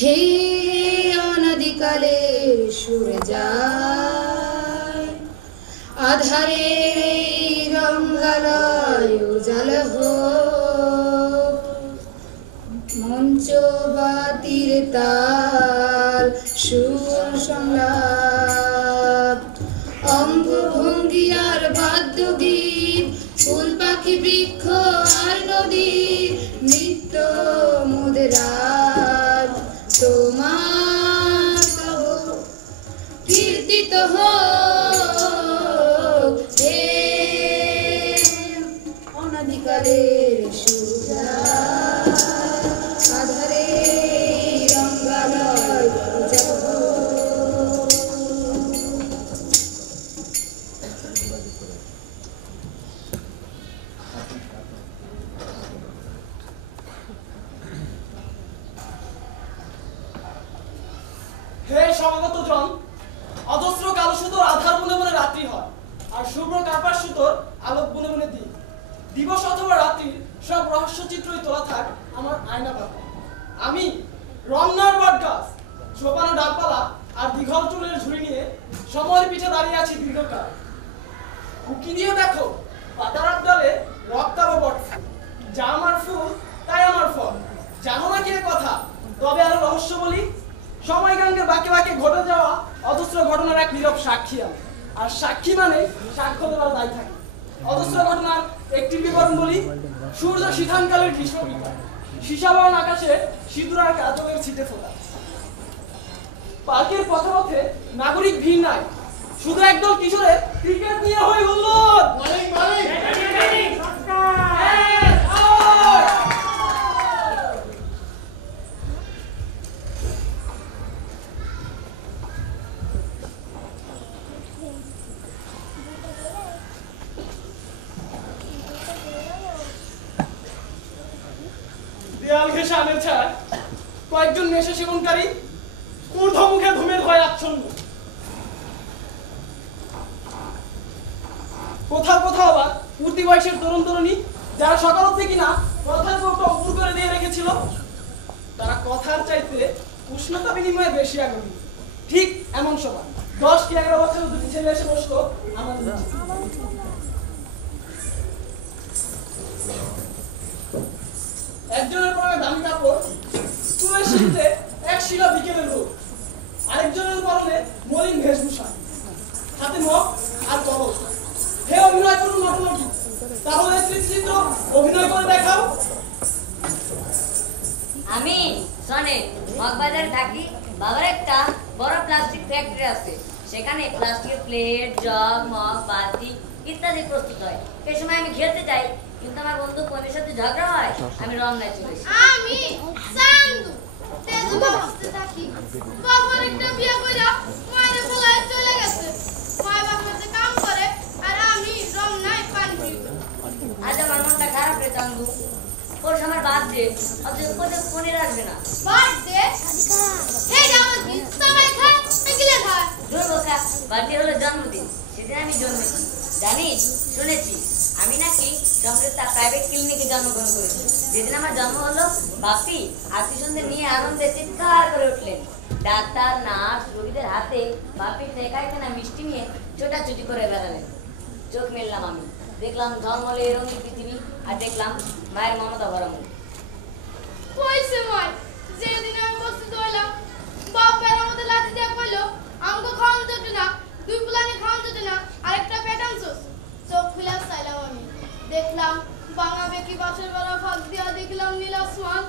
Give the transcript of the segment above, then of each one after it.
হে অনাদিকালের সুরে যায় আধারে রঙ্গালয় উজাল হোক মঞ্চ বাতির তাল সুর সংলাপ অঙ্গভঙ্গি আর বাদ্যগীত ফুল পাখি বৃক্ষ আর নদী নৃত্য মুদ্রার তোমার কীর্তিত হোক হে অনাদিকালের সুরা আধারে রঙ্গালয় উজাল হোক। হে সমাগত জন, অজস্র কালো সুতোর আধার বুনে বুনে রাত্রি হয়, আর শুভ্র কার্পাস সুতোর আলোক বুনে বুনে দিন। দিবস অথবা রাত্রির সব রহস্য চিত্রই তোলা থাক আমার আয়না পাতা। আমি রমনার বটগাছ, ছোপানো ডালপালা আর দীঘল চুলের ঝুড়ি নিয়ে সময়ের পিঠে দাঁড়িয়ে আছি দীর্ঘকাল। উকি দিয়ে দেখো পাতার ডালে রক্তাভ বট, যা আমার ফুল তাই আমার ফল। জানো না কি এ কথা? তবে আরো রহস্য বলি। সময়গাঙ্গের বাঁকে বাঁকে ঘটে যাওয়া অজস্র ঘটনার এক নীরব সাক্ষী আমি, আর সাক্ষী মানে সাক্ষ্য দেওয়ার দায় থাকে। অজস্র ঘটনার একটি বিবরণ বলি। সূর্য শীতানকালের গ্রীষ্ম বিকাল, সীসাবরণ আকাশে সিঁদুর আর কাজলের ছিটে ফোটা। পার্কের পথে পথে নাগরিক ভিড় নাই, শুধু একদল কিশোরের ক্রিকেট নিয়ে হই হুল্লোড়। দেয়াল ঘেঁষে আনের ছাড় কয়েকজন নেশা সেবনকারী ঊর্ধ্বমুখে ধূমের ভয় আচ্ছন্ন। কোথাও কোথাও আবার উঠতি বয়সের তরুণ তরুণী, যারা সকাল থেকে কিনা কথার কৌটো উপুর করে দিয়ে রেখেছিল, তারা কথার চাইতে উষ্ণতা বিনিময়ে বেশি আগ্রহী। ঠিক এমন সময় 10 কি 11 বছরের দুটি ছেলে এসে বসলো আমার নিচে। একজনের পরনে দামি কাপড়, চুলের শীতে এক শিলা বিকেলের রোদ, আরেকজনের পরনে মলিন বেশভূষা, হাতে নখ আর কলস। হে অভিনয় করুন নটনটি, তাহলে চিত্র অভিনয় করে দেখাও। আমি শোনে মগবাজারে থাকি। বাবার একটা বড় প্লাস্টিক ফ্যাক্টরি আছে, সেখানে প্লাস্টিকের প্লেট, জগ, মগ, বালতি ইত্যাদি প্রস্তুত হয়। সেই সময় আমি খেলতে যাই, কিন্তু আমার বন্ধু কোনের সাথে ঝগড়া হয়, আমি রমনায় চলে এসেছি। আমি চান্দু তেজুমা হস্তে থাকি। বাবার একটা বিয়া কইরা মায়ের ফলায় চলে গেছে। মায় বাপেতে কাম করে আর আমি রমনায় পানি পিই। আজ আমার মনটা খারাপ রে চান্দু। ওর আমার বার্থডে, অথচ কোথাও ফোনে রাখবে না। বার্থডে হে আমার দিন সবাই খায় এগুলা খায়। দুর্বোকা, বার্থডে হলো জন্মদিন, সেদিন আমি জন্মেছি। জানিস, শুনেছি আমি নাকি সম্প্রতি তার প্রাইভেট ক্লিনিকে জন্মগ্রহণ করেছি। যেদিন আমার জন্ম হলো, বাপি আত্মীয়স্বজনদের নিয়ে আনন্দে চিৎকার করে উঠলেন। ডাক্তার, নার্স, রোগীদের হাতে বাপির টেকায় কেনা মিষ্টি নিয়ে ছোটাছুটি করে বেড়ালেন। চোখ মেললাম আমি, দেখলাম ঝলমলে রঙিন পৃথিবী, আর দেখলাম মায়ের মমতা ভরা মুখ। কইছে মাই যেদিন আমি বসতে হইলাম, বাপের আমাদের লাঠি দিয়ে কইলো আমগো খাওয়ানো যেত না, দুই পুলানি খাওয়ানো যেত না, আরেকটা পেটান সোস। চোখ খুলে চাইলাম আমি, দেখলাম বাংলা বেকি বাসের বেলা ফাঁক দিয়া, দেখলাম নীল আসমান,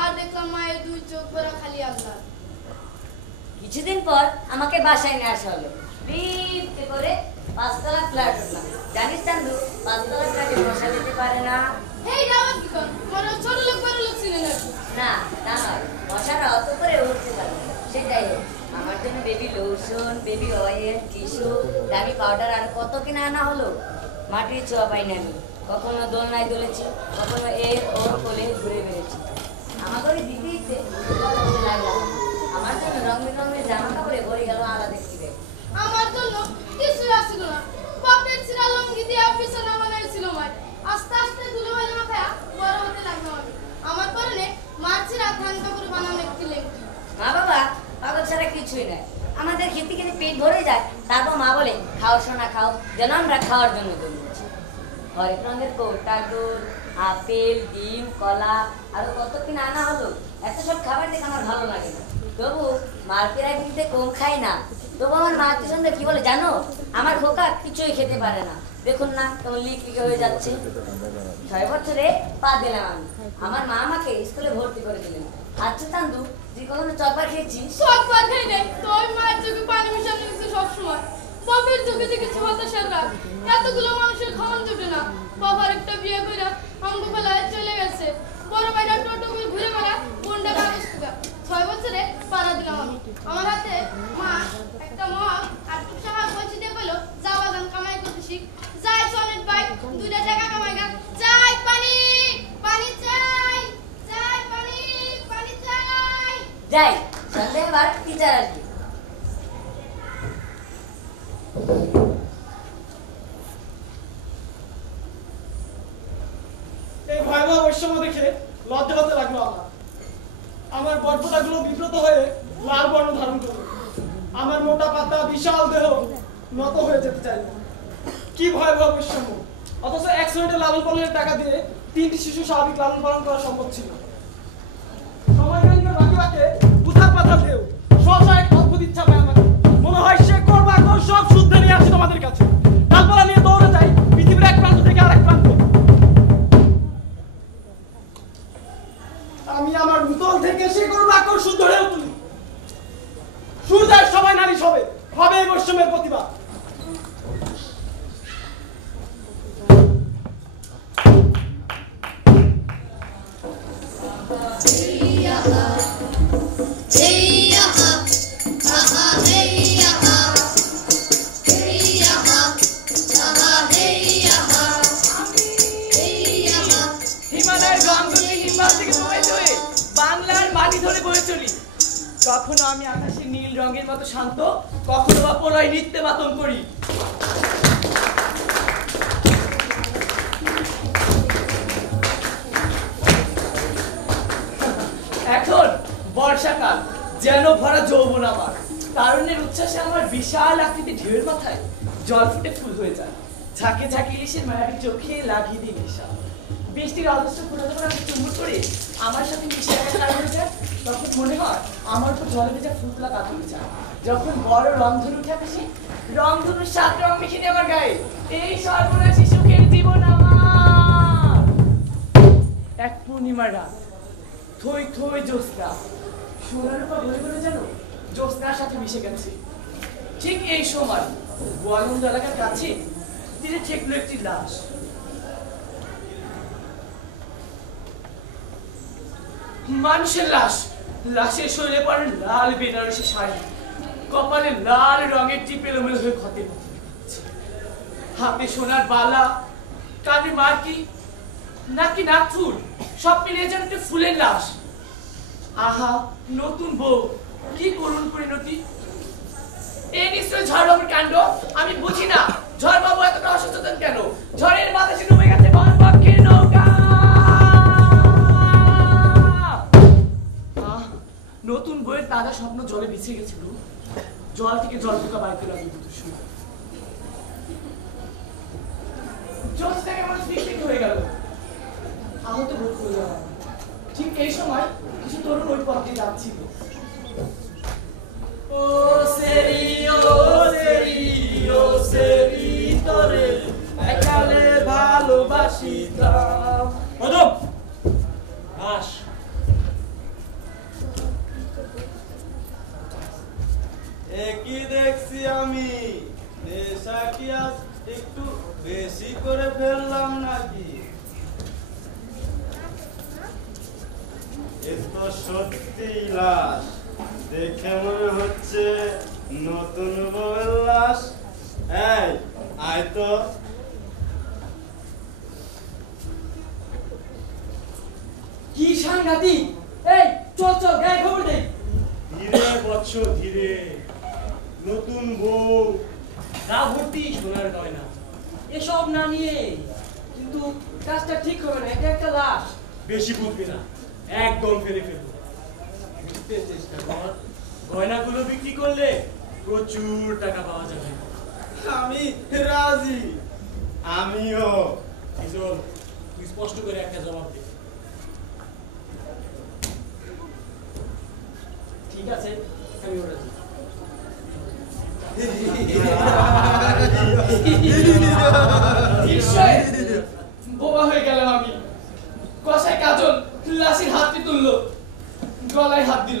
আর দেখলাম মায়ের দুই চোখ ভরা খালি আল্লাহ। কিছুদিন পর আমাকে বাসায় নিয়ে আসা হলো। লিফটে করে 5 তলা ফ্ল্যাট উঠলাম। জানিস চান্দু, 5 তলা ফ্ল্যাটে বসা যেতে পারে না। এই রাওয়াত কি কর মোর ছোট লোক বড় লোক ছিল নাকি? না, তা নয়, মশারা অত করে উঠতে পারে না। সেটাই হোক, আমার জন্য baby lotion, baby oil, tissue, দামি পাউডার আর কত কিনা আনা হলো। মাটির ছোঁয়া পাইনি আমি। কখনো দোলনায় দুলেছি, কখনো এর ওর কোলে ঘুরে বেড়েছি। আমার করে দিতে দিতে লাগলাম। আমার জন্য রঙ বেরঙের জামা কাপড়ে ভরে গেল আলাদা দেখতে। আমার জন্য কিছু আসছিল না, বাপের ছিড়া লঙ্গি দিয়ে পিছনে বানাইছিল মাই। আস্তে আস্তে ধুলো ভালো মাখায়া বড় হতে লাগলো আমি। আমার পরনে মার ছিড়া ধান কাপড় বানানো একটি লেংটি। যেন আমরা খাওয়ার জন্য জন্মেছি। হরেক রঙের কৌটা গোল, আপেল, ডিম, কলা আরো কত কি না আনা হলো। এত সব খাবার দেখে আমার ভালো লাগে না। তবু মার পেরায় দিতে কম খাই না। তবু আমার মা সন্ধ্যে কি বলে জানো, আমার খোকা কিছুই খেতে পারে না। দেখুন না কেমন লিকলিকে হয়ে যাচ্ছে। 6 বছরে পা দিলাম আমি। আমার মা আমাকে স্কুলে ভর্তি করে দিলেন। আচ্ছা চান্দু, তুই কখনো চকবার খেয়েছিস? চকবার খাই নাই, তোর মায়ের চোখে পানি মিশানো গেছে সবসময়। বাপের চোখে দেখেছি হতাশার রাত। এতগুলো মানুষের খাওয়ান জুটে না। বাবার একটা বিয়ে করে অঙ্গ ফেলায় চলে গেছে। বড় ভাইরা টোটো করে ঘুরে বেড়া, বোনটা কাগজ টুকা। 6 বছরে পাড়া দিলাম আমি। আমার হাতে মা একটা মগ আর টুকটা হাত পয়সা দিয়ে বললো, যা বাগান কামাই করতে শিখ। যাই চলেন ভাই, 2টা টাকা কামাই গা। যাই পানি, পানি চাই, যাই পানি, পানি চাই। যাই, সন্ধ্যায় আবার টিচার আসবে। এই ভয়াবহ বৈষম্য দেখে লজ্জা হতে লাগলো আমার গর্ভটাগুলো বিব্রত হয়ে লাল বর্ণ ধারণ করলো। আমার মোটা পাতা বিশাল দেহ নত হয়ে যেতে চাই। কি ভয়াবহ বৈষম্য! অথচ 100 ইউনিটের লালন পালনের টাকা দিয়ে 3টি শিশু স্বাভাবিক লালন পালন করা সম্ভব ছিল। সময় ব্যাংকের বাকি বাকে উধার পাতার ঢেউ সহসা এক অদ্ভুত ইচ্ছা পায় আমাকে। মনে হয় সে করবা সব শুদ্ধ নিয়ে আসে তোমাদের কাছে। ডালপালা নিয়ে দৌড়ে যাই পৃথিবীর এক প্রান্ত থেকে আরেক প্রান্ত। আমি আমার ভূতল থেকে সে করবা শুদ্ধ ঢেউ তুলি। সূর্যের সবাই নারী সবে হবে এই বৈষম্যের প্রতিবাদ। বাংলার মাটি ধরে বয়ে চলি। কখনো আমি আকাশের নীল রঙের মতো শান্ত, কখনো বা প্রলয় নৃত্যে মাতন করি। এখন বর্ষাকাল, যেন ভরা যৌবন আমার। তারুণ্যের উচ্ছ্বাসে আমার বিশাল আকৃতি ঢেউয়ের মাথায় জল ফুটে ফুল হয়ে যায়। ঝাঁকে ঝাঁকে ইলিশের মায়াবী চোখে লাগিয়ে দিই নেশা। বৃষ্টির অদৃশ্য ফুটা যখন আমি চুম্বন করে আমার সাথে মিশে একাকার হয়ে যায়, তখন মনে হয় আমার উপর জলে ভেজা ফুটলা কাঁপিয়ে যায়। যখন বড় রংধনু উঠে আসে, রংধনুর 7 রং মেখে দেয় আমার গায়ে। এই সর্বনাশী সুখের জীবন আমার। এক পূর্ণিমার রাত, থই থই জ্যোৎস্না, সোনার উপর বলে বলে যেন জ্যোৎস্নার সাথে মিশে গেছে। ঠিক এই সময় গোয়ালন্দ এলাকার কাছে তীরে ঠেকলো একটি লাশ। মানুষের লাশ। লাশের শরীরে পড়ে লাল বেনারসি শাড়ি, কপালে লাল রঙের টিপ এলোমেলো হয়ে ক্ষতের মতো, হাতে সোনার বালা, কানে মার্কি, নাকি নাকফুল, সব মিলিয়ে যেন একটা ফুলের লাশ। আহা, নতুন বউ, কি করুণ পরিণতি! এই নিশ্চয় ঝড়বাবুর কাণ্ড। আমি বুঝি না ঝড়বাবু এতটা অসচেতন কেন। ঝড়ের বাতাসে ডুবে গেছে বনপক্ষীর নৌকা। নতুন বইয়ের তাজা স্বপ্ন জলে ভিজে গেছিল। জল থেকে জল পোকা বাইতে লাগলো। জ্যোৎস্নাকে মানুষ বিকৃত হয়ে গেল, আহত বোধ করলাম। ঠিক এই সময় কিছু তরুণ ওই পথ দিয়ে যাচ্ছিল। ও সেরি, ও সেরি, ও সেরি তোরে একালে ভালোবাসিতাম। মদম আস। একই দেখছি আমি, নেশা কি আজ একটু বেশি করে ফেললাম নাকি? এ তো সত্যি লাশ, দেখে মনে হচ্ছে নতুন বউয়ের লাশ। এই আয় তো। কি সাংঘাতিক! এই চল চল, গায়ে খবর দে। ধীরে বৎস ধীরে, নতুন বউ, গা ভর্তি সোনার গয়না, এসব না নিয়ে কিন্তু কাজটা ঠিক হবে না। এটা একটা লাশ। বেশি বুঝবি না, একদম ফেলে ফেলবো। বুঝতে চেষ্টা কর, গয়নাগুলো বিক্রি করলে প্রচুর টাকা পাওয়া যাবে। আমি রাজি। আমিও। কিশোর, তুই স্পষ্ট করে একটা জবাব দে। ঠিক আছে, আমি রাজি। বোবা হয়ে গেলাম আমি। কষায় কাজল লাশের হাতটি তুললো, গলায় হাত দিল,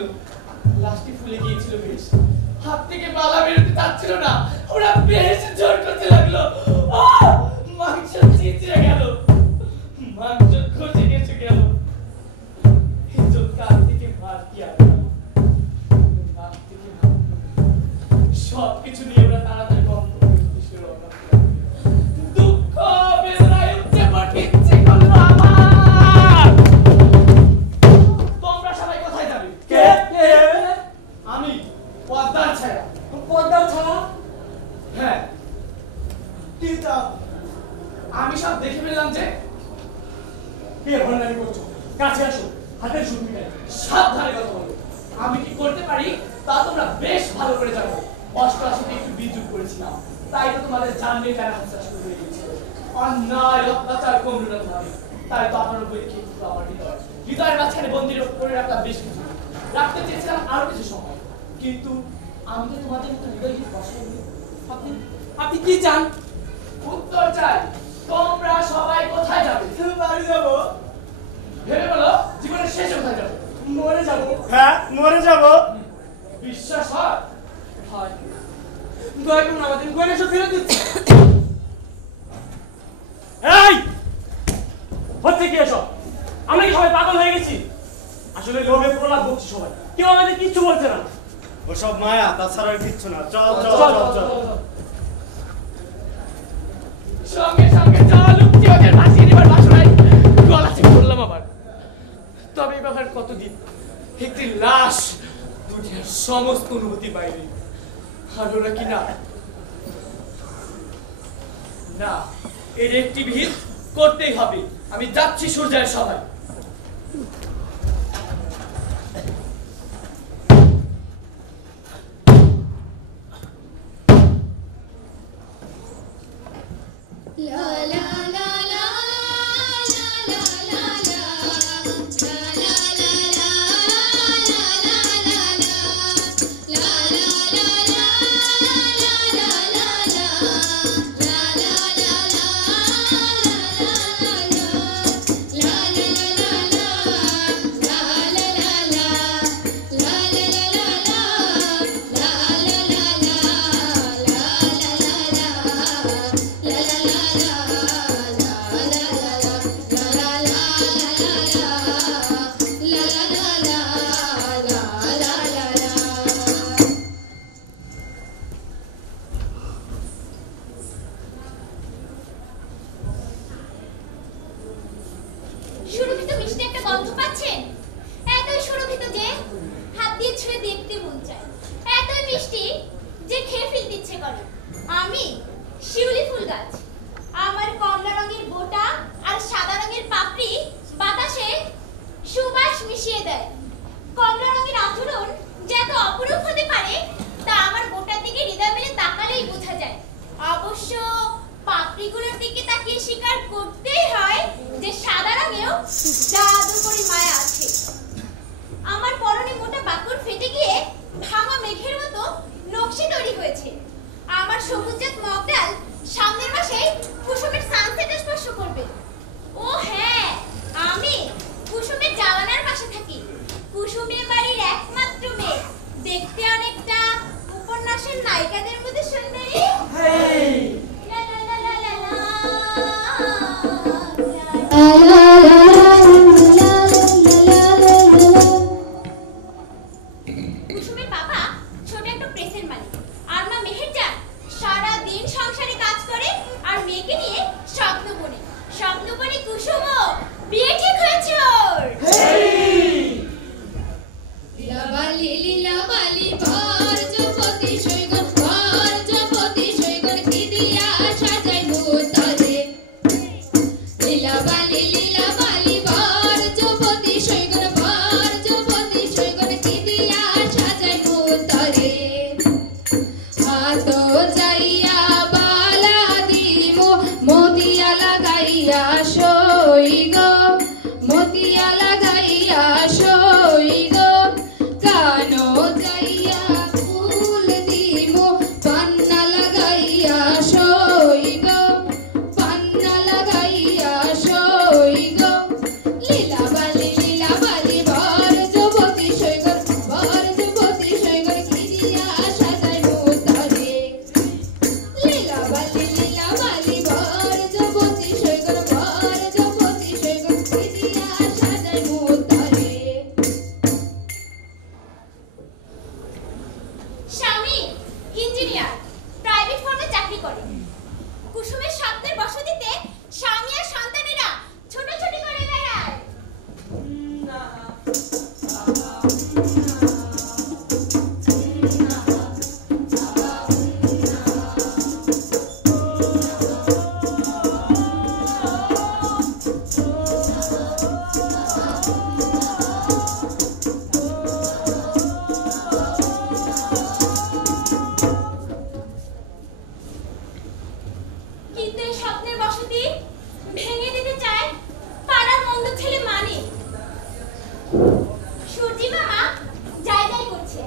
লাশটি ফুলে গিয়েছিল বেশ, হাত থেকে বালা বেরোতে চাচ্ছিল না, ওরা বেশ জোর করতে লাগলো। মাংস চিতরে গেল, মাংস খসে গেছে গেল, কাল থেকে মার কি আর সব কিছু নিয়ে ওরা তাড়াতাড়ি কম দুঃখ বেদনায় উঠতে পড়ছে করলো আমার। তোমরা সবাই কোথায় যাবে? কে? আমি পদ্মার ছায়া। পদ্মার ছায়া? হ্যাঁ, কি তা? আমি সব দেখে ফেললাম যে কে ভণ্ডামি করছো? কাছে আসো, হাতের সুর মিটাই। সাবধানে কথা বলো। আমি কি করতে পারি তা তোমরা বেশ ভালো করে জানো। 88-তে একটু বিদ্রুপ করেছিলাম, তাই তো তোমাদের জানলে যারা হাসা শুরু হয়ে গেছিল। অন্যায় অত্যাচার কমল না ভাবে, তাই তো আপনার বই কিন্তু আমার হৃদয়ের মাঝখানে বন্দি করে রাখলাম বেশ কিছু। রাখতে চেয়েছিলাম আরো কিছু সময়, কিন্তু আমি তো তোমাদের মতো হৃদয়হীন বসাইনি। আপনি কি চান? উত্তর চাই। তোমরা সবাই কোথায় যাবে? বাড়ি যাবো। ভেবে বলো, জীবনের শেষে কোথায় যাবে? মরে যাবো। হ্যাঁ, মরে যাব। বিশ্বাস হয়? হয়। দয়া করুন আমাদের গয়না সব ফেরত দিচ্ছে। এই হচ্ছে কি এসব? আমরা কি সবাই পাগল হয়ে গেছি? আসলে লোভে প্রলাপ বকছি সবাই, কেউ আমাদের কিচ্ছু বলছে না। ওসব মায়া, তাছাড়া আর কিচ্ছু না। চল চল চল, চল চল, চল। সঙ্গে সঙ্গে জল উঠতে ওদের ভাসিয়ে দেবার বাসনায় গলা চেপে ধরলাম আমার। তবে এই ব্যাপার কতদিন? একটি লাশ দুনিয়ার সমস্ত অনুভূতির বাইরে, আর ওরা কি না না এর একটি ভিত করতেই হবে। আমি যাচ্ছি সূর্যের সভায়। La la la la la la la la la la la সুরভিত মিষ্টি একটা গন্ধ পাচ্ছেন? এতই সুরভিত যে হাত দিয়ে ছুঁয়ে দেখতে মন চায়, এতই মিষ্টি যে খেয়ে ফেলতে ইচ্ছে করে। আমি শিউলি ফুল গাছ, আমার কমলা রঙের বোটা আর সাদা রঙের পাপড়ি বাতাসে সুবাস মিশিয়ে দেয়। কমলা রঙের আচরণ যে এত অপরূপ হতে পারে তা আমার বোটার দিকে হৃদয় মেলে তাকালেই বোঝা যায়। অবশ্য পাপড়িগুলোর দিকে তাকিয়ে স্বীকার করতেই হয় যে সাদা রঙেও জাদুকরি মায়া আছে। আমার পরনে মোটা বাকর ফেটে গিয়ে ভাঙা মেঘের মতো নকশি তৈরি হয়েছে। আমার সবুজজাত মগডাল সামনের মাসে কুসুমের সানসেটে স্পর্শ করবে। ও হ্যাঁ, আমি কুসুমের জানালার পাশে থাকি। কুসুমের বাড়ির একমাত্র মেয়ে, দেখতে অনেকটা উপন্যাসের নায়িকাদের মধ্যে সুন্দরী। লা লা লা লা লা লা। কুসুমের বাবা ছোট একটা প্রেসের মালিক, আর মা মেহেরজান সারা দিন সংসারে কাজ করে আর মেয়েকে নিয়ে স্বপ্ন বনে। স্বপ্ন বনে কুসুমও বিয়ে ঠিক হয়েছে ওর। লীলাবালি ভর জপতি সৈগন ভর জপতি সৈগন কি দিয়া সাজাইবো তারে লীলাবালি লীলা মতিয়া লাগাইয়া সই গো মতিয়া লাগাইয়া সই গো কানো যাইয়া ফুল দিমু পান্না লাগাইয়া সই গো পান্না লাগাইয়া সই গো লীলাবালি ভর যুবতী সৈগর ভর যুবতী সৈগর কিরিয়া সাজাই মুতারে লীলাবালি ভর যুবতী সৈগর ভর যুবতী সৈগর কিরিয়া সাজাই মুতারে। স্বামী ইঞ্জিনিয়ার প্রাইভেট ফার্মে চাকরি করে। কুসুমের স্বপ্নের বসতিতে স্বামী আর সন্তানেরা ছোটাছুটি করে বেড়ায়। কিন্তু এই স্বপ্নের বসতি ভেঙে দিতে চায় পাড়ার মন্দ ছেলে মানে। সূর্যি মামা যাই করছে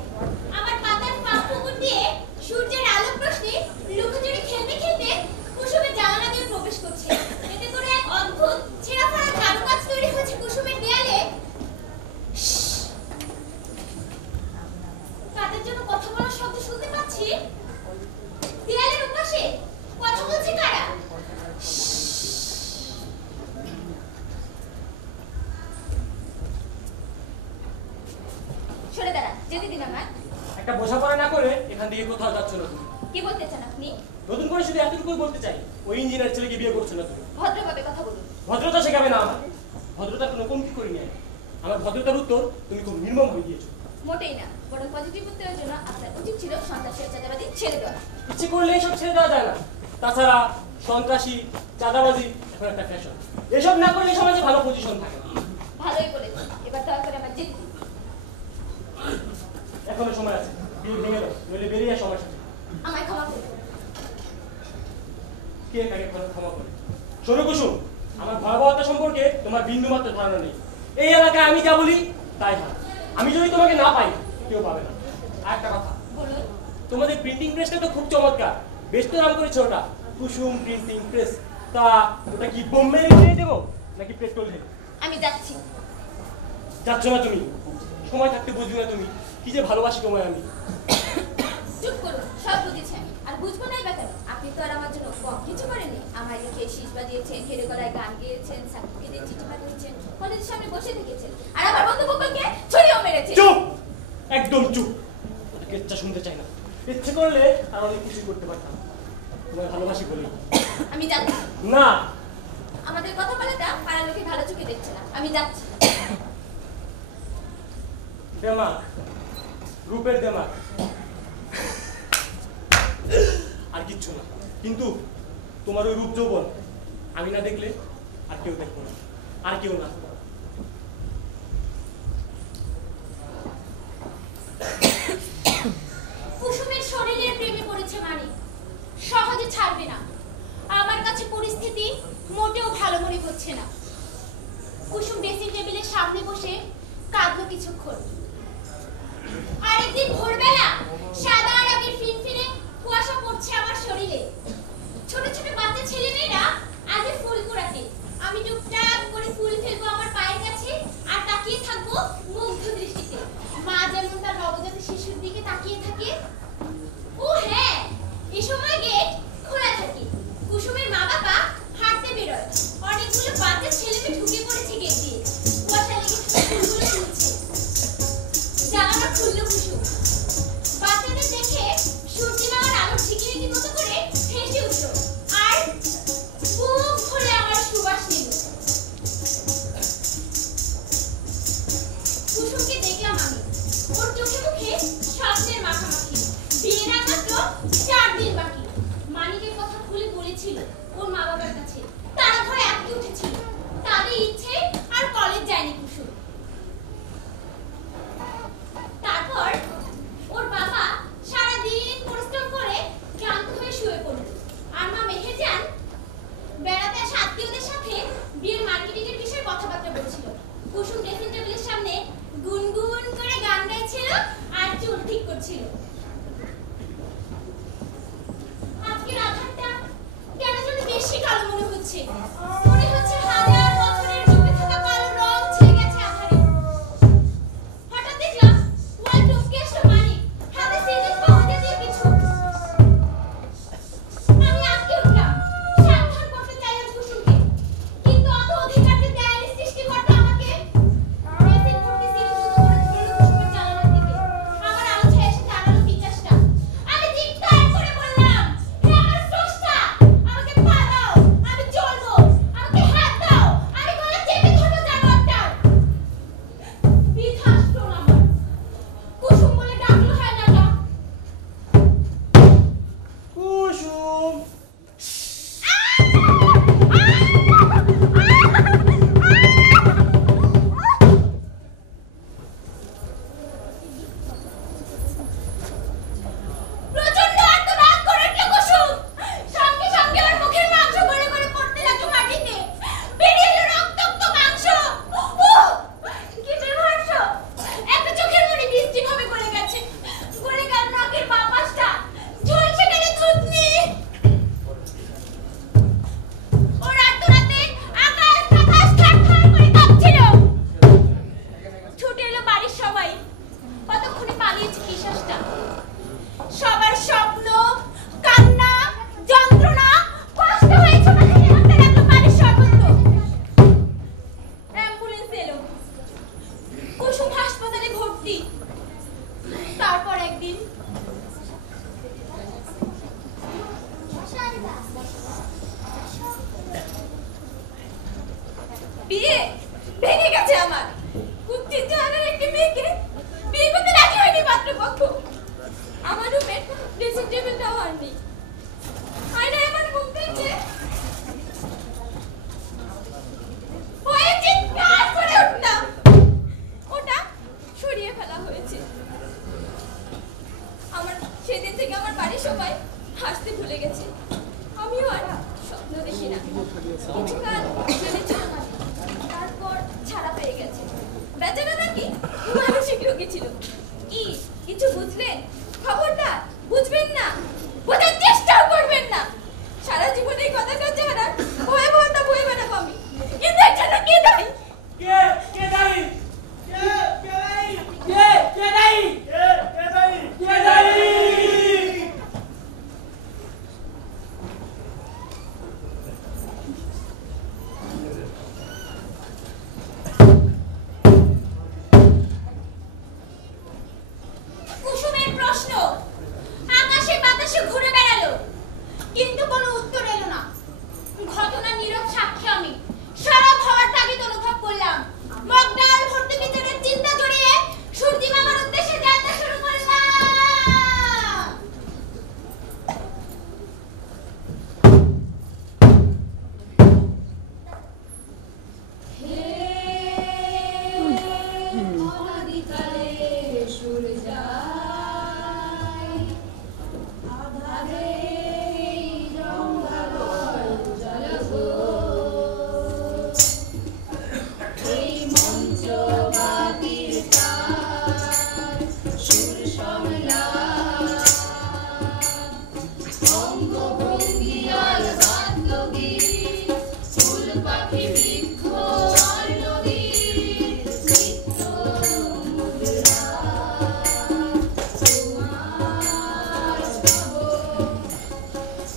আমার পাতার ফাঁক পুকুর দিয়ে সূর্যের আলোক রশ্মি লুকোচুরি খেলতে খেলতে কুসুমের জানালা দিয়ে প্রবেশ করছে। এতে করে এক অদ্ভুত ছেঁড়া ফাড়া কারুকাজ তৈরি হয়েছে কুসুমের দেয়ালে। তাদের জন্য কথা বলার শব্দ শুনতে পাচ্ছি। দেয়ালের ওপাশে কথা বলছে কারা? সরে দাঁড়া, যেতে দিন আমার। একটা বোঝাপড়া না করে এখান থেকে কোথাও যাচ্ছ না তুমি। কি বলতে চান আপনি? নতুন করে শুধু এতটুকুই বলতে চাই, ওই ইঞ্জিনিয়ার ছেলেকে বিয়ে করছো না তুমি। ভদ্রভাবে কথা বলুন। ভদ্রতা শেখাবে না আমার। ভদ্রতার কোনো কমতি করি নাই। আমার ভদ্রতার উত্তর তুমি খুব নির্মম হয়ে দিয়েছো। মোটেই না, বরং পজিটিভ উত্তরের জন্য আপনার উচিত ছিল সন্ত্রাসী ও চাঁদাবাজি ছেড়ে দেওয়া। ইচ্ছে করলে এসব ছেড়ে দেওয়া যায় না। তাছাড়া সন্ত্রাসী চাঁদাবাজি এখন একটা ফ্যাশন। এসব না করলে সমাজে ভালো পজিশন থাকে না। ভালোই বলেছেন, এবার দয়া করে আমার যেতে দিন। এখনো সময় আছে, বিয়ে ভেঙে দাও, নইলে বেরিয়ে আসো আমার সাথে। আমায় ক্ষমা করুন। কে কাকে ক্ষমা করে? শোনো কুসুম, আমার ভয়াবহতা সম্পর্কে তোমার বিন্দু মাত্র ধারণা নেই। এই এলাকায় আমি যা বলি তাই হয়। আমি যদি তোমাকে না পাই কেউ পাবে না। আর একটা কথা, বলুন। তোমাদের প্রিন্টিং প্রেসটা তো খুব চমৎকার, বেশ তো নাম করেছে ওটা, কুসুম প্রিন্টিং প্রেস। তা ওটা কি বোম্বে রেখে দেবো নাকি পেট্রোল ঢেলে? আমি যাচ্ছি। যাচ্ছ না তুমি? সময় থাকতে বুঝবে না তুমি কি যে ভালোবাসি তোমায় আমি। চুপ করুন, সব বুঝেছি আমি। আর বুঝবো নাই বা কেন? আপনি তো আর আমার জন্য কম কিছু করেননি। আমার লিখে শীষ বাজিয়েছেন, হেরে গলায় গান গেয়েছেন, সার্টিফিকেটে চিঠি পাঠিয়েছেন, কলেজের সামনে বসে থেকেছেন, আর আমার বন্ধু বকলকে ছড়িয়েও মেরেছেন। চুপ, একদম চুপ। ওটা কেচ্ছা শুনতে চাই না। ইচ্ছে করলে আর অনেক কিছু করতে পারতাম, তোমায় ভালোবাসি বলি। আমি যাচ্ছি না। আমাদের কথা বলাটা পাড়ার লোকে ভালো চোখে দেখছে না। আমি যাচ্ছি। দেমাক, রূপের দেমাক, আর কিচ্ছু না। কিন্তু তোমার ওই রূপ যৌবন আমি না দেখলে আর কেউ দেখবো না, আর কেউ না। কুসুমের শরীরের প্রেমে পড়েছে মানে সহজে ছাড়বে না। আমার কাছে পরিস্থিতি মোটেও ভালো মনে হচ্ছে না। কুসুম ড্রেসিং টেবিলের সামনে বসে কাঁদলো কিছুক্ষণ। আরেকদিন ভোরবেলা সাদা রঙের ফিনফিনে কুয়াশা পড়ছে আমার শরীরে। ছোট ছোট বাচ্চা ছেলেমেয়েরা আগে ফুল কুড়াতে, আমি টুকটাক করে ফুল ফেলবো আমার পায়ের কাছে আর তাকিয়ে থাকবো মুগ্ধ দৃষ্টিতে। মা যেমন তার নবজাত শিশুর দিকে তাকিয়ে থাকে। ও হ্যাঁ, এই সময় গেট খোলা থাকে। কুসুমের মা বাবা হাঁটতে বেরোয়। অনেকগুলো বাচ্চা ছেলেমেয়ে ঢুকে পড়েছে গেট দিয়ে। কুয়াশা লেগে ফুলগুলো তুলছে। জানালা খুললো কুসুম। বাচ্চাদের দেখে সূর্যি মামার আলো ঝিকিমিকি মতো করে হেসে উঠলো আর বুক ভরে আমার সুবাস নিল। কুসুমকে দেখলাম আমি। ওর চোখে মুখে স্বপ্নের মাখামাখি। বিয়ের আর মাত্র 4 দিন বাকি। মানিকের কথা খুলে বলেছিল ওর মা বাবার কাছে। তারা ঘরে আটকে উঠেছিল। তাদের ইচ্ছে আর কলেজ যায়নি কুসুম। তারপর ওর বাবা সারা দিন পরিশ্রম করে ক্লান্ত হয়ে শুয়ে পড়ল। আর মা মেহেরজান কুসুম ড্রেসিং টেবিলের সামনে গুনগুন করে গান গাইছিল আর চুল ঠিক করছিল। আজকের আধারটা কেন যেন বেশি কালো মনে হচ্ছে। মনে হচ্ছে হাজার বছরের জমে থাকা কালো রং ছেয়ে গেছে আধারে। হঠাৎ দেখলাম ওয়াল টপকে আসলো মানিক, হাতে সিরিজ পাওয়া জাতীয় কিছু। আমি আজকে উঠলাম, সাবধান করতে চাইলাম কুসুমকে, কিন্তু অত অধিকার যে দেয়ালের সৃষ্টিকর্তা আমাকে ড্রেসিং করতে সিরিজ শুরু করে দিল কুসুমের জানালার দিকে। আমার আলো ছায়া এসে দাঁড়ালো পিচাসটা। আমি চিৎকার করে বললাম, হে আমার স্রষ্টা, আমাকে পা দাও, আমি জ্বলবো, আমাকে হাত দাও, আমি গলা চেপে ধরবো জানোয়ারটার। বিধা আসলো না আমার। কুসুম বলে ডাকলো হায়নাটা। কুসুম প্রচন্ড আর্তনাদ করে উঠল কুসুম। সঙ্গে সঙ্গে ওর মুখের মাংস গলে গলে পড়তে লাগলো মাটিতে। বেরিয়ে এলো রক্তাক্ত মাংস। উহ, কি বীভৎস! একটা চোখের মনি বৃষ্টিভাবে গলে গেছে। গলে গেল নাকের বাঁ পাশটা। ঝলসে গেল থুতনি। ওর আর্তনাদে আকাশ বাতাস থারথার করে কাঁপছিল। ছুটে এলো বাড়ির সবাই। কতক্ষণে পালিয়েছে পিশাচটা। সবার স্বপ্ন, কান্না, যন্ত্রণা, কষ্ট হয়ে ছোটাছুটি করতে লাগলো বাড়ির সর্বত্র। অ্যাম্বুলেন্স এলো। কুসুম হাসপাতালে ভর্তি। তারপর একদিন বিয়ে ভেঙে গেছে আমার। কুত্তির জাহানের একটি মেয়েকে বিয়ে করতে রাজি হয়নি পাত্রপক্ষ। আমার রুমের ড্রেসিং টেবিলটাও আর নেই। আয়নায় আমার মুখ দেখে ভয়ে চিৎকার করে উঠলাম। ওটা সরিয়ে ফেলা হয়েছে। আমার সেদিন থেকে আমার বাড়ির সবাই হাসতে ভুলে গেছে। আমিও আর স্বপ্ন দেখি না। কিছুকাল চলেছিল না, তারপর ছাড়া পেয়ে গেছে। বেচারা নাকি মানসিক রোগী ছিল। কি কিছু বুঝলেন? খবরদার বুঝবেন না, বোঝার চেষ্টাও করবেন না। সারা জীবন এই কথাটা যারা ভয়ে ভয়টা বয়ে বেড়াবো আমি। কিন্তু এর জন্য কে দায়ী? কে কে দায়ী? কে কে দায়ী? কে কে দায়ী? কে কে দায়ী? কে দায়ী? কুসুমের প্রশ্ন আকাশে বাতাসে ঘুরে বেড়ালো, কিন্তু কোনো উত্তর এলো না। ঘটনার নীরব সাক্ষী আমি। সরব হওয়ার তাগিদ অনুভব করলাম। মগডাল ভর্তি বিচারের চিন্তা জড়িয়ে সূর্যি মামার উদ্দেশ্যে যাত্রা শুরু করলাম। অনাদিকালে সুর যায় আধারে রঙ্গাবল জ্বালাবো। এই মঞ্চ বাতির তার সুর সংলাপ অঙ্গভঙ্গি আর বাদ্যগীত ফুল পাখি বৃক্ষ আর নদী নিত্য মুদ্রা তোমার স্তব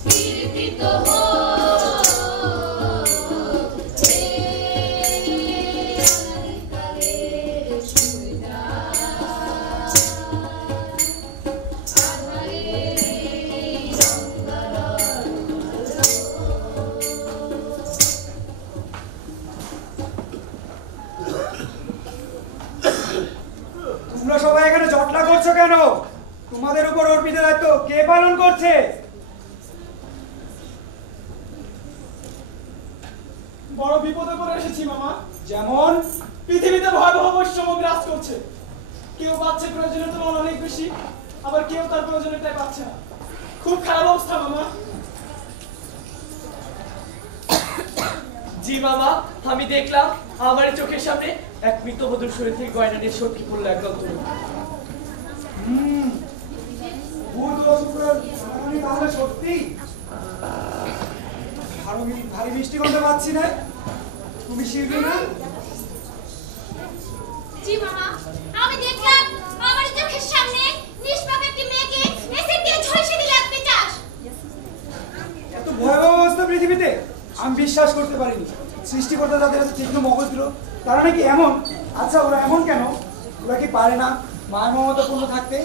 কীর্তিত হোক হে অনাদিকালে সুর যায় আধারে তোমরা সবাই এখানে জটলা করছো কেন? তোমাদের উপর অর্পিত দায়িত্ব কে পালন করছে? বড় বিপদে পড়ে এসেছি মামা। যেমন পৃথিবীতে ভয়াবহ বৈষম্য বিরাজ করছে। কেউ পাচ্ছে প্রয়োজনের তুলনায় অনেক বেশি, আবার কেউ তার প্রয়োজনেরটাই পাচ্ছে না। খুব খারাপ অবস্থা মামা। জি মামা, আমি দেখলাম আমার চোখের সামনে এক মৃতবধূর শরীর থেকে গয়না নিয়ে সটকি পড়লো একদম দূরে। ভূত ও শুক্রের মানামানি তাহলে সত্যি? ভারী মিষ্টি গন্ধ পাচ্ছি না। তুমি শিরবে না? জি মামা, আমি দেখলাম আমার চোখের সামনে নিষ্পাপ একটি মেয়েকে এসিড দিয়ে ঝলসে দিল এক পিচাস। এত ভয়াবহ অবস্থা পৃথিবীতে আমি বিশ্বাস করতে পারিনি। সৃষ্টিকর্তা যাদের এত তীক্ষ্ণ মগজ দিল তারা নাকি এমন। আচ্ছা, ওরা এমন কেন? ওরা কি পারে না মায়ের মমতাপূর্ণ থাকতে,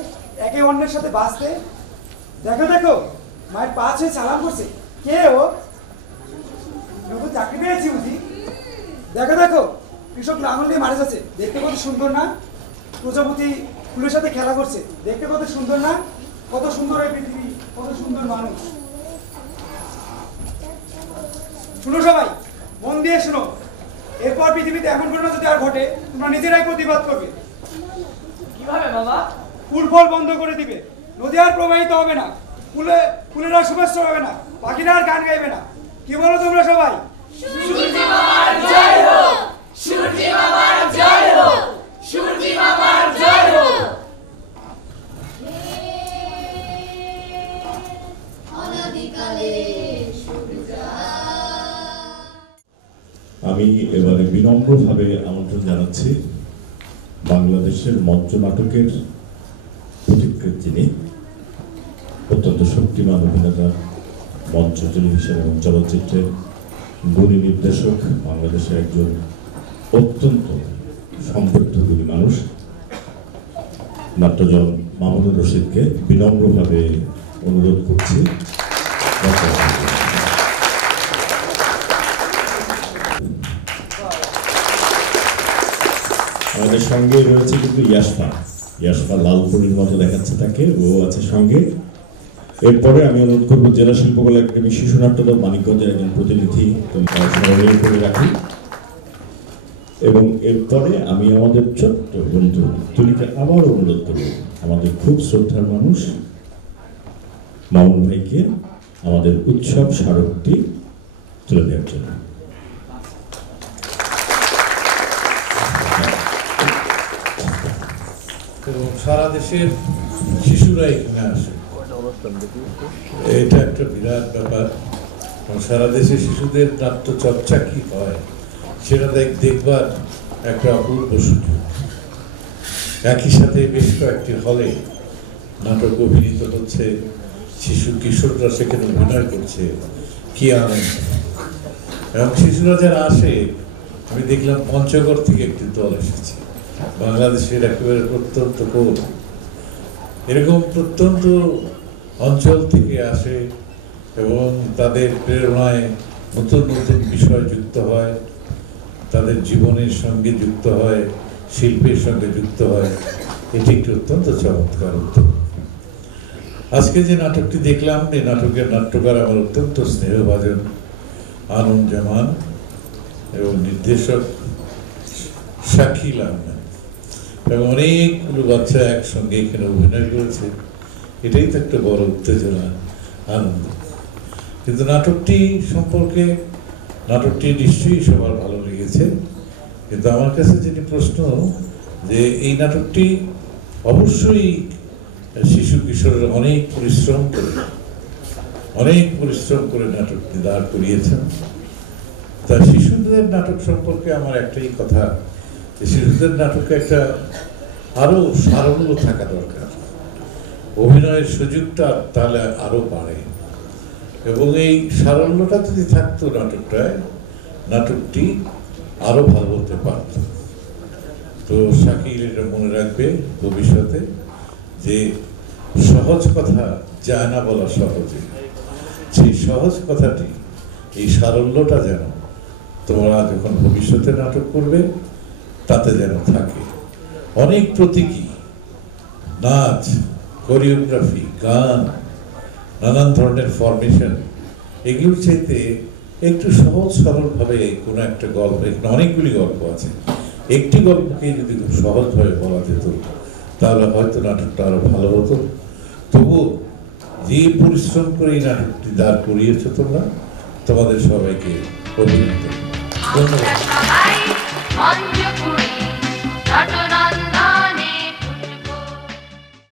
একে অন্যের সাথে বাঁচতে? দেখো দেখো, মায়ের পা ছুঁয়ে সালাম করছে। কে ও? নতুন চাকরি পেয়েছি বুঝি? দেখো দেখো, কৃষক লাঙল দিয়ে মারা যাচ্ছে, দেখতে কত সুন্দর না? প্রজাপতি ফুলের সাথে খেলা করছে, দেখতে কত সুন্দর না? কত সুন্দর এই পৃথিবী, কত সুন্দর মানুষ। শুনো সবাই, মন দিয়ে শুনো। এরপর পৃথিবীতে এমন ঘটনা যদি আর ঘটে, তোমরা নিজেরাই প্রতিবাদ করবে। কিভাবে মামা? ফুল ফল বন্ধ করে দিবে, নদী আর প্রবাহিত হবে না, ফুলেরা সুবাস্ত হবে না, পাখিরা আর গান গাইবে না। কি বলো তোমরা সবাই? সূর্যি মামার জয় হোক, সূর্যি মামার জয় হোক, সূর্যি মামার জয় হোক। অনাদিকালে আমি এবারে বিনম্রভাবে আমন্ত্রণ জানাচ্ছি বাংলাদেশের মঞ্চ নাটকের পথিকৃৎ যিনি, অত্যন্ত শক্তিমান অভিনেতা, মঞ্চ, টেলিভিশন এবং চলচ্চিত্রের গুণী নির্দেশক, বাংলাদেশের একজন অত্যন্ত সমৃদ্ধ গুণী মানুষ, নাট্যজন মাহমুদুর রশিদকে বিনম্রভাবে অনুরোধ করছি। আমাদের সঙ্গে রয়েছে কিন্তু ইয়াসফা লালপুরির মতো দেখাচ্ছে তাকে, ও আছে সঙ্গে। এরপরে আমি অনুরোধ করবো জেলা শিল্পকলা একাডেমি শিশু নাট্য দল মানিকগঞ্জের একজন প্রতিনিধি করে রাখি, এবং এরপরে আমি আমাদের ছোট্ট বন্ধু তুলিকে আবার অনুরোধ করবো আমাদের খুব শ্রদ্ধার মানুষ মামুন ভাইকে আমাদের উৎসব স্মারকটি তুলে দেওয়ার জন্য। এবং সারা দেশের শিশুরা এখানে আসে, এটা একটা বিরাট ব্যাপার। সারা দেশের শিশুদের নাট্য চর্চা কি হয় সেটা দেখবার একটা অপূর্ব সুযোগ। একই সাথে বেশ কয়েকটি হলে নাটক অভিনীত হচ্ছে, শিশু কিশোররা সেখানে অভিনয় করছে, কি আনন্দ। এবং শিশুরা যারা আসে, আমি দেখলাম পঞ্চগড় থেকে একটি দল এসেছে, বাংলাদেশের একেবারে প্রত্যন্ত কোণ, এরকম প্রত্যন্ত অঞ্চল থেকে আসে এবং তাদের প্রেরণায় নতুন নতুন বিষয় যুক্ত হয়, তাদের জীবনের সঙ্গে যুক্ত হয়, শিল্পের সঙ্গে যুক্ত হয়। এটি একটি অত্যন্ত চমৎকার উদ্যোগ। আজকে যে নাটকটি দেখলাম, এই নাটকের নাট্যকার আমার অত্যন্ত স্নেহভাজন আনন্দ জামান এবং নির্দেশক শাকিল আহমেদ, এবং অনেকগুলো বাচ্চা একসঙ্গে এখানে অভিনয় করেছে। এটাই তো একটা বড় উত্তেজনা, আনন্দ। কিন্তু নাটকটি সম্পর্কে, নাটকটি নিশ্চয়ই সবার ভালো লেগেছে, কিন্তু আমার কাছে যেটি প্রশ্ন, যে এই নাটকটি অবশ্যই শিশু কিশোররা অনেক পরিশ্রম করে নাটকটি দাঁড় করিয়েছেন। তা শিশুদের নাটক সম্পর্কে আমার একটাই কথা, যে শিশুদের নাটকে একটা আরো সারল্য থাকা দরকার, অভিনয়ের সুযোগটা তাহলে আরো বাড়ে, এবং এই সারল্যটা যদি থাকতো নাটকটি আরো ভালো হতে পারত। তো শাকিল এটা মনে রাখবে ভবিষ্যতে, যে সহজ কথা যায় না বলা সহজে, সেই সহজ কথাটি, এই সারল্যটা যেন তোমরা যখন ভবিষ্যতে নাটক করবে তাতে যেন থাকে। অনেক প্রতীকী, নাচ, কোরিওগ্রাফি, গান, নানান ধরনের ফরমেশন, এগুলোর চাইতে একটু সহজ সরলভাবে কোনো একটা গল্প, এখানে অনেকগুলি গল্প আছে, একটি গল্পকে যদি খুব সহজভাবে বলা যেত তাহলে হয়তো নাটকটা আরো ভালো হতো। তবু যে পরিশ্রম করে এই নাটকটি দাঁড় করিয়েছ তোমরা, তোমাদের সবাইকে অভিনন্দন। ধন্যবাদ। সবাই মঞ্জুপুরি